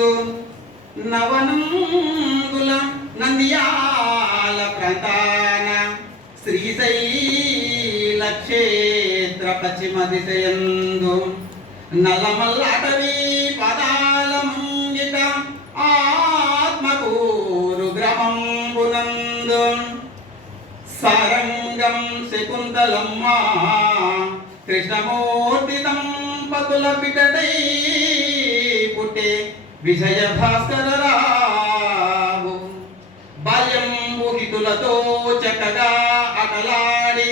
నందు నవనంగుల నంద్యాల ప్రాంతాన శ్రీశైల క్షేత్ర పశ్చిమ దిశయందు నల్లమల్ల అటవీ పదాల ముంగిట ఆత్మకూరు గ్రామంబునందు సారంగం శకుంతలమ్మ కృష్ణమూర్తి దంపతుల పిటడై పుట్టే విజయ భాస్కరరావు బాల్యం ఊహితులతో చక్కగా అటలాడి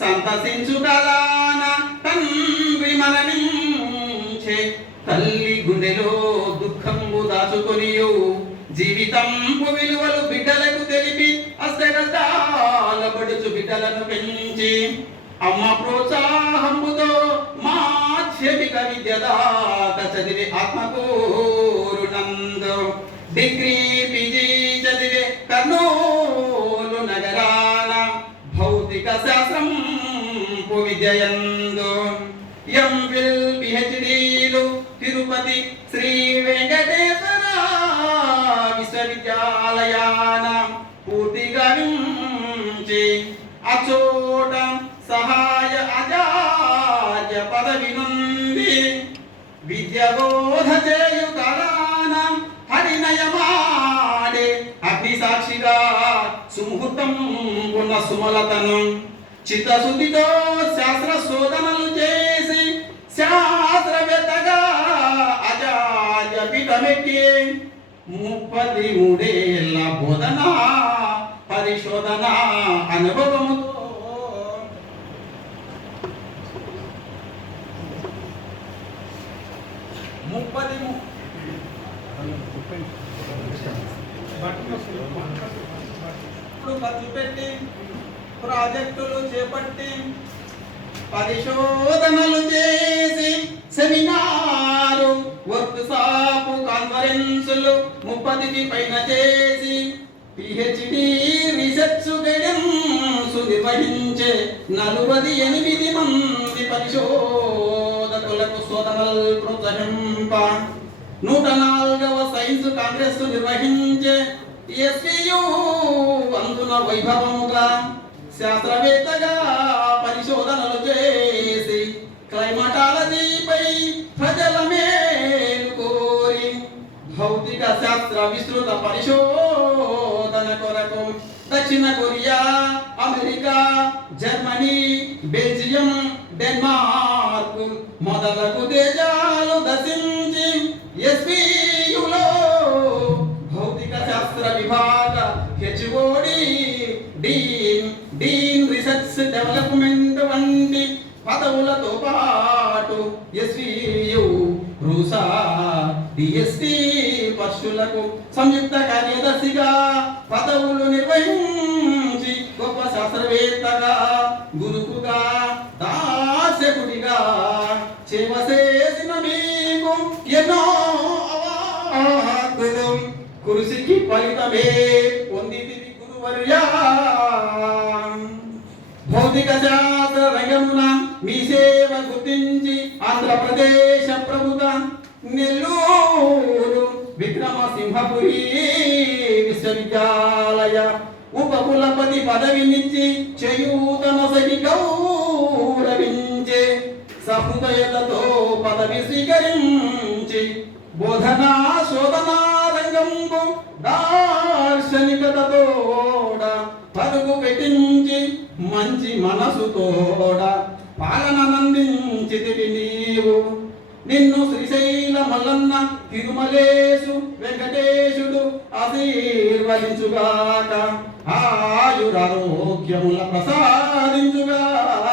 సంతసించుటలాన తండ్రి మరణించే తల్లి గుండెలో దుఃఖంబు దాచుకొనియు జీవితంపు విలువలు బిడ్డలకు తెలిపి అష్టకష్టాల పడుచు బిడ్డలను పెంచి అమ్మ ప్రోత్సాహంబుతో మాధ్యమిక విద్యదాత చదివి ఆత్మకూరు నందు డిగ్రీ పిజి చదివే కర్నూలు నగరాన భౌతిక శాస్త్రం విద్యయందు ఎంఫిల్ పిహెచ్డీలు తిరుపతి శ్రీ వెంకటేశ్వర విశ్వవిద్యాలయాన పూర్తిగా వించి అచోట సహాయ ఆచార్య పదవి నుండి విద్య బోధ చేయు కళాన హరినయమాడే అగ్ని సాక్షిగా సుముహూర్తం ఉన్న సుమలతను చిత్తశుద్ధితో శాస్త్ర శోధనలు చేసి శాస్త్రవేత్తగా ఆచార్య పీఠమెక్కి 33 ఏళ్ల బోధన పరిశోధన అనుభవముతో ఖర్చు పెట్టి ప్రాజెక్టులు చేపట్టి పరిశోధనలు చేసి సెమినారు వర్క్ షాపు కాన్ఫరెన్సులు 30కి పైన చేసి పిహెచ్డి రీసెర్చ్ గైడెన్స్ నిర్వహించే 48 మంది పరిశోధకులకు శోధనలు ప్రోత్సహింప 104వ సైన్స్ కాంగ్రెస్ నిర్వహించే ఎస్వియు అందున వైభవముగా శాస్త్రవేత్తగా పరిశోధనలు చేసి క్లైమాటాలజీపై ప్రజల మేలు కోరి భౌతిక శాస్త్ర విస్తృత పరిశోధన కొరకు దక్షిణ Korea, America, Germany, Belgium, Denmark మొదలగు దేశాలు దర్శించి ఎస్వియులో భౌతిక శాస్త్ర విభాగ హెచ్ఓడి డీన్ రీసెర్చ్ డెవలప్మెంట్ వంటి పదవులతో పాటు ఎస్వియు రూసా డిఎస్టి పశువులకు సంయుక్త కార్యదర్శిగా పదవులు నిర్వహించి గొప్ప శాస్త్రవేత్తగా గురుకుగా దార్శకుడిగా సేవ చేసిన మీకు ఎన్నో అవార్డులు కృషికి ఫలితమే పొందితివి గురువర్యా. భౌతిక శాస్త్ర రంగమున మీ సేవ గుర్తించి ఆంధ్రప్రదేశ్ ప్రభుత్వం నెల్లూరు విక్రమసింహపురి విశ్వవిద్యాలయ ఉపకులపతి పదవినిచ్చి చేయూతనొసగి గౌరవించే సహృదయతతో పదవి స్వీకరించి బోధనా శోధనా రంగంకు దార్శనికతతోడ పరుగు పెట్టించి మంచి మనసుతోడ పాలనందించితివి నీవు. నిన్ను శ్రీశైల మల్లన్న తిరుమలేశు వెంకటేశుడు ఆశీర్వదించుగాక, ఆయురారోగ్యముల ప్రసాదించుగాక.